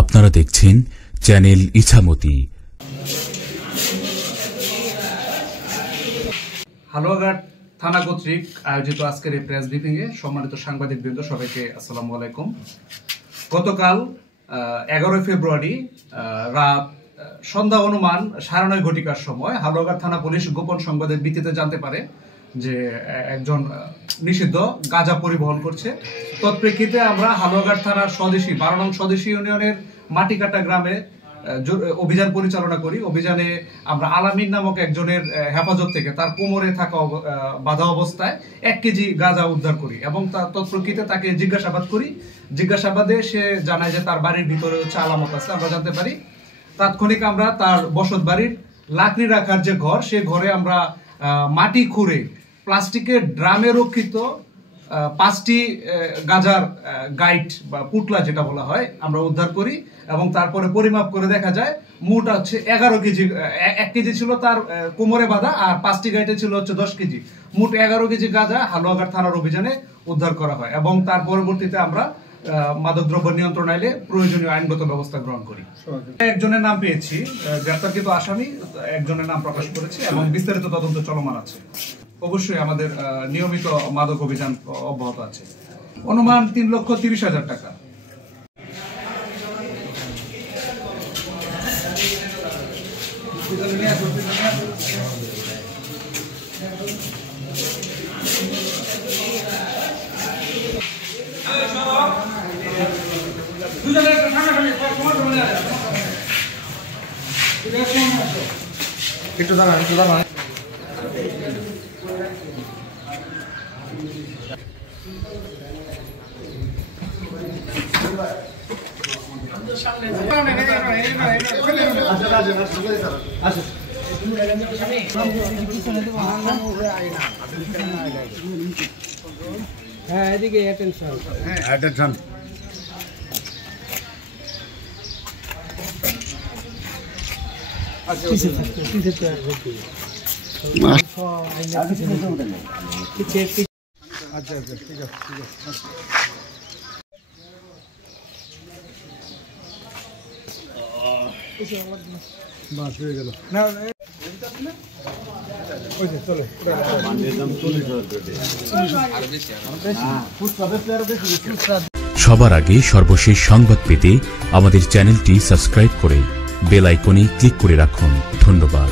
আপনারা দেখছেন চ্যানেল ইছামতি। হালুয়াঘাট থানা কর্তৃক আয়োজিত আজকের এই প্রেস ব্রিফিং এ সম্মানিত সাংবাদিকবৃন্দ সবাইকে আসসালামু আলাইকুম। গতকাল 11 ফেব্রুয়ারি রাত সন্ধ্যা অনুমান 9:30 ঘটিকার সময় হালুয়াঘাট থানা পুলিশ গোপন সংবাদের ভিত্তিতে জানতে পারে যে একজন নিষিদ্ধ গাঁজা পরিবহন করছে। তৎপ্রেক্ষিতে আমরা হালুয়াঘাট থানার স্বদেশী 12 নং স্বদেশী ইউনিয়নের মাটিকাটা গ্রামে অভিযান পরিচালনা করি। অভিযানে আমরা আলামিন নামক একজনের হেফাজত থেকে তার কোমরে থাকা বাধা অবস্থায় 1 কেজি গাঁজা উদ্ধার করি এবং তৎপ্রেক্ষিতে তাকে জিজ্ঞাসাবাদ করি। জিজ্ঞাসাবাদে সে জানায় যে তার বাড়ির ভিতরে আলামত আছে। আমরা জানতে পারি তাৎক্ষণিক আমরা তার বসত বাড়ির লাকড়ি রাখার যে ঘর, সে ঘরে আমরা মাটি খুঁড়ে প্লাস্টিকের ড্রামে রক্ষিত 5টি গাঁজার গাইট বা পুটলা যেটা বলা হয় আমরা উদ্ধার করি এবং তারপরে পরিমাপ করে দেখা যায় মোট হচ্ছে 11 কেজি। 1 কেজি ছিল তার কোমরে বাঁধা আর 5টি গাইটে ছিল হচ্ছে 10 কেজি। মোট 11 কেজি গাঁজা হালুয়াঘাট থানার অভিযানে উদ্ধার করা হয় এবং তার পরবর্তীতে আমরা মাদকদ্রব্য নিয়ন্ত্রণ আইনে প্রয়োজনীয় আইনগত ব্যবস্থা গ্রহণ করি। একজনের নাম পেয়েছি, গ্রেপ্তারকৃত আসামি একজনের নাম প্রকাশ করেছে এবং বিস্তারিত তদন্ত চলমান আছে। অবশ্যই আমাদের নিয়মিত মাদক অভিযান অব্যাহত আছে। অনুমান 3,30,000 টাকা। একটু দাঁড়ান, একটু দাঁড়ান। হ্যাঁ, এদিকে অ্যাটেনশন। বাস হয়ে গেল না, চলে সবার আগে সর্বশেষ সংবাদ পেতে আমাদের চ্যানেলটি সাবস্ক্রাইব করে বেল আইকনে ক্লিক করে রাখুন। ধন্যবাদ।